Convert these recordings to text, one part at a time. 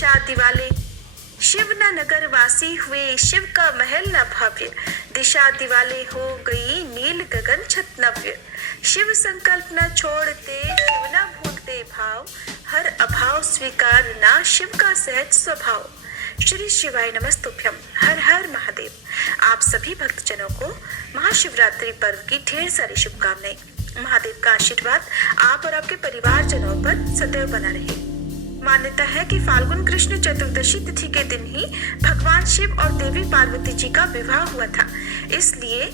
शादी वाले शिव न नगर वासी हुए, शिव का महल न भव्य, दिशा दिवाले हो गई, नील गगन छत नव्य। शिव संकल्प न छोड़ते, शिव न भूलते भाव, हर अभाव स्वीकार ना, शिव का सहज स्वभाव। श्री शिवाय नमस्तुभ्यम, हर हर महादेव। आप सभी भक्तजनों को महाशिवरात्रि पर्व की ढेर सारी शुभकामनाएं। महादेव का आशीर्वाद आप और आपके परिवारजनों पर सदैव बना रहे। मान्यता है कि फाल्गुन कृष्ण चतुर्दशी तिथि के दिन ही भगवान शिव और देवी पार्वती जी का विवाह हुआ था। इसलिए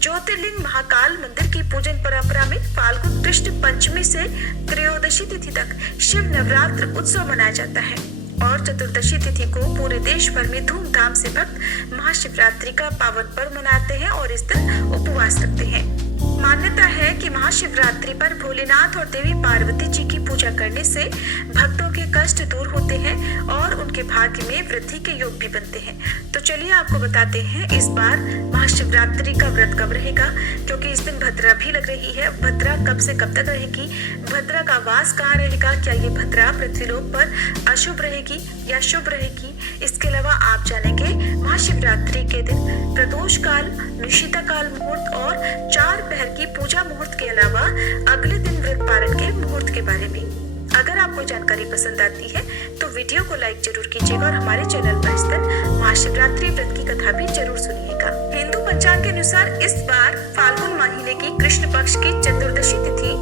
ज्योतिर्लिंग महाकाल मंदिर की पूजन परंपरा में फाल्गुन कृष्ण पंचमी से त्रयोदशी तिथि तक शिव नवरात्र उत्सव मनाया जाता है और चतुर्दशी तिथि को पूरे देश भर में धूमधाम से भक्त महाशिवरात्रि का पावन पर्व मनाते हैं और इस दिन उपवास रखते हैं। मान्यता है कि महाशिवरात्रि पर भोलेनाथ और देवी पार्वती जी की पूजा करने से भक्तों के कष्ट दूर होते हैं और उनके भाग्य में वृद्धि के योग भी बनते हैं। तो चलिए आपको बताते हैं इस बार महाशिवरात्रि का व्रत कब रहेगा, क्योंकि इस दिन भद्रा भी लग रही है। भद्रा कब से कब तक रहेगी, भद्रा का वास कहाँ रहेगा, क्या ये भद्रा पृथ्वीलोक पर अशुभ रहेगी या शुभ रहेगी। इसके अलावा आप जानेंगे महाशिवरात्रि के दिन प्रदोष काल, निशिता काल मुहूर्त और 4 पहर की पूजा मुहूर्त के अलावा अगले दिन व्रत पारण के मुहूर्त के बारे में। अगर आपको जानकारी पसंद आती है तो वीडियो को लाइक जरूर कीजिएगा और हमारे चैनल पर स्थित महाशिवरात्रि व्रत की कथा भी जरूर सुनिएगा। हिंदू पंचांग के अनुसार इस बार फाल्गुन महीने की कृष्ण पक्ष की चतुर्दशी तिथि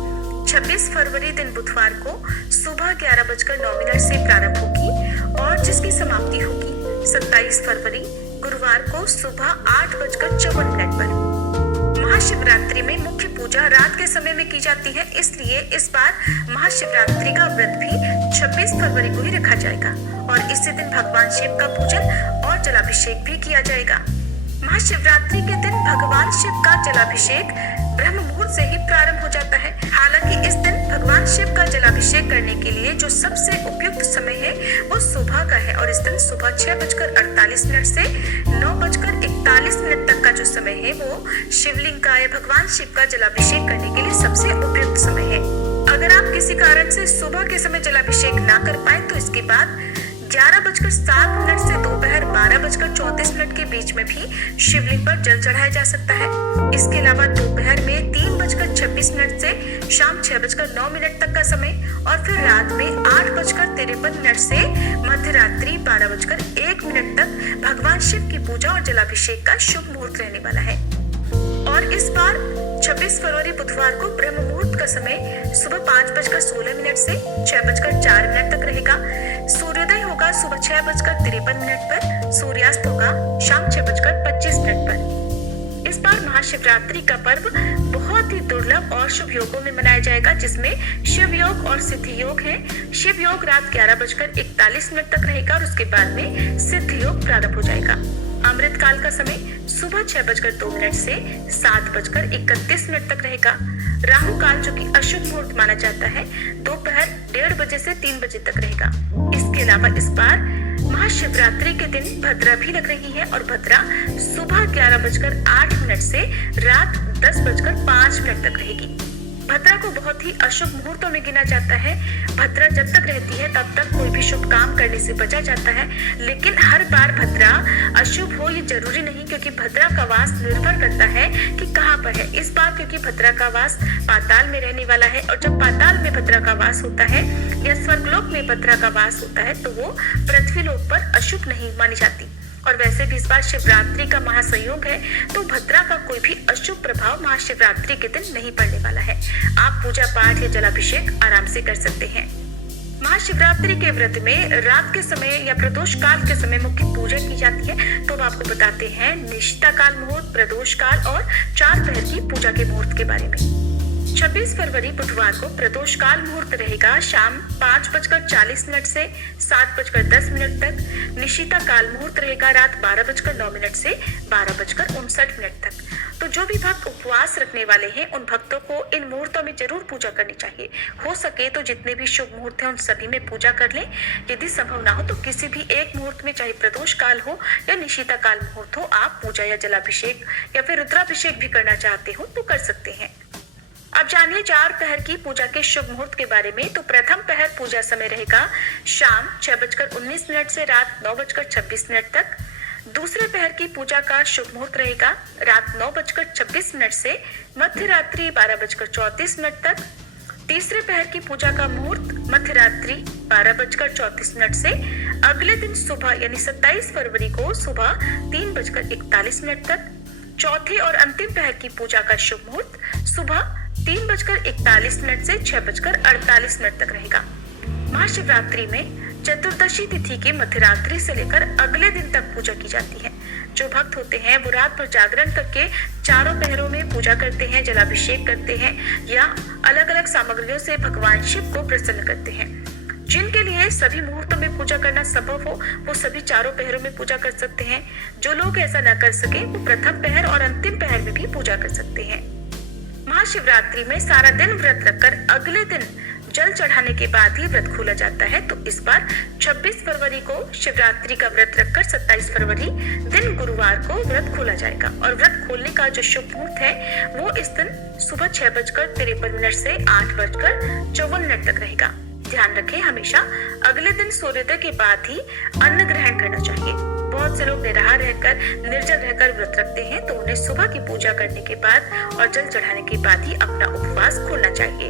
26 फरवरी दिन बुधवार को सुबह 11:09 से प्रारंभ होगी और जिसकी समाप्ति होगी 27 फरवरी गुरुवार को सुबह 8:54 पर। महाशिवरात्रि में मुख्य पूजा रात के समय में की जाती है, इसलिए इस बार महाशिवरात्रि का व्रत भी 26 फरवरी को ही रखा जाएगा और इसी दिन भगवान शिव का पूजन और जलाभिषेक भी किया जाएगा। महाशिवरात्रि के दिन भगवान शिव का जलाभिषेक ब्रह्म मुहूर्त से ही प्रारंभ हो जाता है। हालांकि इस दिन भगवान शिव का जलाभिषेक करने के लिए जो सबसे उपयुक्त समय है वो सुबह का है और इस दिन सुबह 6:48 से 9:41 तक का जो समय है वो शिवलिंग का या भगवान शिव का जलाभिषेक करने के लिए सबसे उपयुक्त समय है। अगर आप किसी कारण से सुबह के समय जलाभिषेक ना कर पाए तो इसके बाद 11:07 से दोपहर 12:34 के बीच में भी शिवलिंग पर जल चढ़ाया जा सकता है। इसके अलावा दोपहर में 3:26 से शाम 6:09 तक का समय और फिर रात में 8:53 से मध्य रात्रि 12:01 तक भगवान शिव की पूजा और जलाभिषेक का शुभ मुहूर्त रहने वाला है। और इस बार 26 फरवरी बुधवार को ब्रह्म मुहूर्त का समय सुबह 5:16 से 6:04 तक रहेगा। सूर्योदय होगा सुबह 6:53 पर, सूर्यास्त होगा शाम 6:25 पर। इस बार महाशिवरात्रि का पर्व बहुत ही दुर्लभ और शुभ योगों में मनाया जाएगा, जिसमें शिव योग और सिद्धि योग है। शिव योग रात 11:41 तक रहेगा और उसके बाद में सिद्धि योग प्रारंभ हो जाएगा। अमृत काल का समय सुबह 6:02 से 7:31 तक रहेगा। राहु काल जो कि अशुभ मुहूर्त माना जाता है दोपहर 1:30 बजे से 3 बजे तक रहेगा। इसके अलावा इस बार महाशिवरात्रि के दिन भद्रा भी लग रही है और भद्रा सुबह 11:08 से रात 10:05 तक रहेगी। भद्रा को बहुत ही अशुभ मुहूर्तों में गिना जाता है। भद्रा जब तक रहती है तब तक कोई भी शुभ काम करने से बचा जाता है, लेकिन हर बार भद्रा अशुभ हो ये जरूरी नहीं, क्योंकि भद्रा का वास निर्भर करता है कि कहाँ पर है। इस बार क्योंकि भद्रा का वास पाताल में रहने वाला है और जब पाताल में भद्रा का वास होता है या स्वर्गलोक में भद्रा का वास होता है तो वो पृथ्वीलोक पर अशुभ नहीं मानी जाती। और वैसे भी इस बार शिवरात्रि का महासंयोग है तो भद्रा का कोई भी अशुभ प्रभाव महाशिवरात्रि के दिन नहीं पड़ने वाला है। आप पूजा पाठ या जलाभिषेक आराम से कर सकते हैं। महाशिवरात्रि के व्रत में रात के समय या प्रदोष काल के समय मुख्य पूजा की जाती है। तो अब आपको बताते हैं निशिता काल मुहूर्त, प्रदोष काल और 4 पहर की पूजा के मुहूर्त के बारे में। 26 फरवरी बुधवार को प्रदोष काल मुहूर्त रहेगा शाम 5:40 से 7:10 तक। निशिता काल मुहूर्त रहेगा रात 12:09 से 12:59 तक। तो जो भी भक्त उपवास रखने वाले हैं उन भक्तों को इन मुहूर्तों में जरूर पूजा करनी चाहिए। हो सके तो जितने भी शुभ मुहूर्त हैं उन सभी में पूजा कर लें। यदि संभव ना हो तो किसी भी एक मुहूर्त में, चाहे प्रदोष काल हो या निशिता काल मुहूर्त हो, आप पूजा या जलाभिषेक या फिर रुद्राभिषेक भी करना चाहते हो तो कर सकते हैं। अब जानिए 4 पहर की पूजा के शुभ मुहूर्त के बारे में। तो प्रथम पहर पूजा समय रहेगा शाम 6:19 से रात 9:26 तक। दूसरे पहर की पूजा का शुभ मुहूर्त रहेगा रात 9:26 से मध्य रात्रि 12:34 तक। तीसरे पहर की पूजा का मुहूर्त मध्य रात्रि 12:34 से अगले दिन सुबह यानी 27 फरवरी को सुबह 3:41 तक। चौथे और अंतिम पहर की पूजा का शुभ मुहूर्त सुबह 3:41 से 6:48 तक रहेगा। महाशिवरात्रि में चतुर्दशी तिथि की मध्यरात्रि से लेकर अगले दिन तक पूजा की जाती है। जो भक्त होते हैं वो रात भर जागरण करके चारों पहरों में पूजा करते हैं, जलाभिषेक करते हैं या अलग अलग सामग्रियों से भगवान शिव को प्रसन्न करते हैं। जिनके लिए सभी मुहूर्तों में पूजा करना संभव हो वो सभी चारों पहरों में पूजा कर सकते हैं। जो लोग ऐसा न कर सके वो प्रथम पहर और अंतिम पहर में भी पूजा कर सकते हैं। महाशिवरात्रि में सारा दिन व्रत रखकर अगले दिन जल चढ़ाने के बाद ही व्रत खोला जाता है। तो इस बार 26 फरवरी को शिवरात्रि का व्रत रखकर 27 फरवरी दिन गुरुवार को व्रत खोला जाएगा। और व्रत खोलने का जो शुभ मुहूर्त है वो इस दिन सुबह 6:53 से 8:54 तक रहेगा। ध्यान रखें, हमेशा अगले दिन सूर्योदय के बाद ही अन्न ग्रहण करना चाहिए। बहुत से लोग निराहार रहकर निर्जल रहकर व्रत रखते हैं, तो उन्हें सुबह की पूजा करने के बाद और जल चढ़ाने के बाद ही अपना उपवास खोलना चाहिए।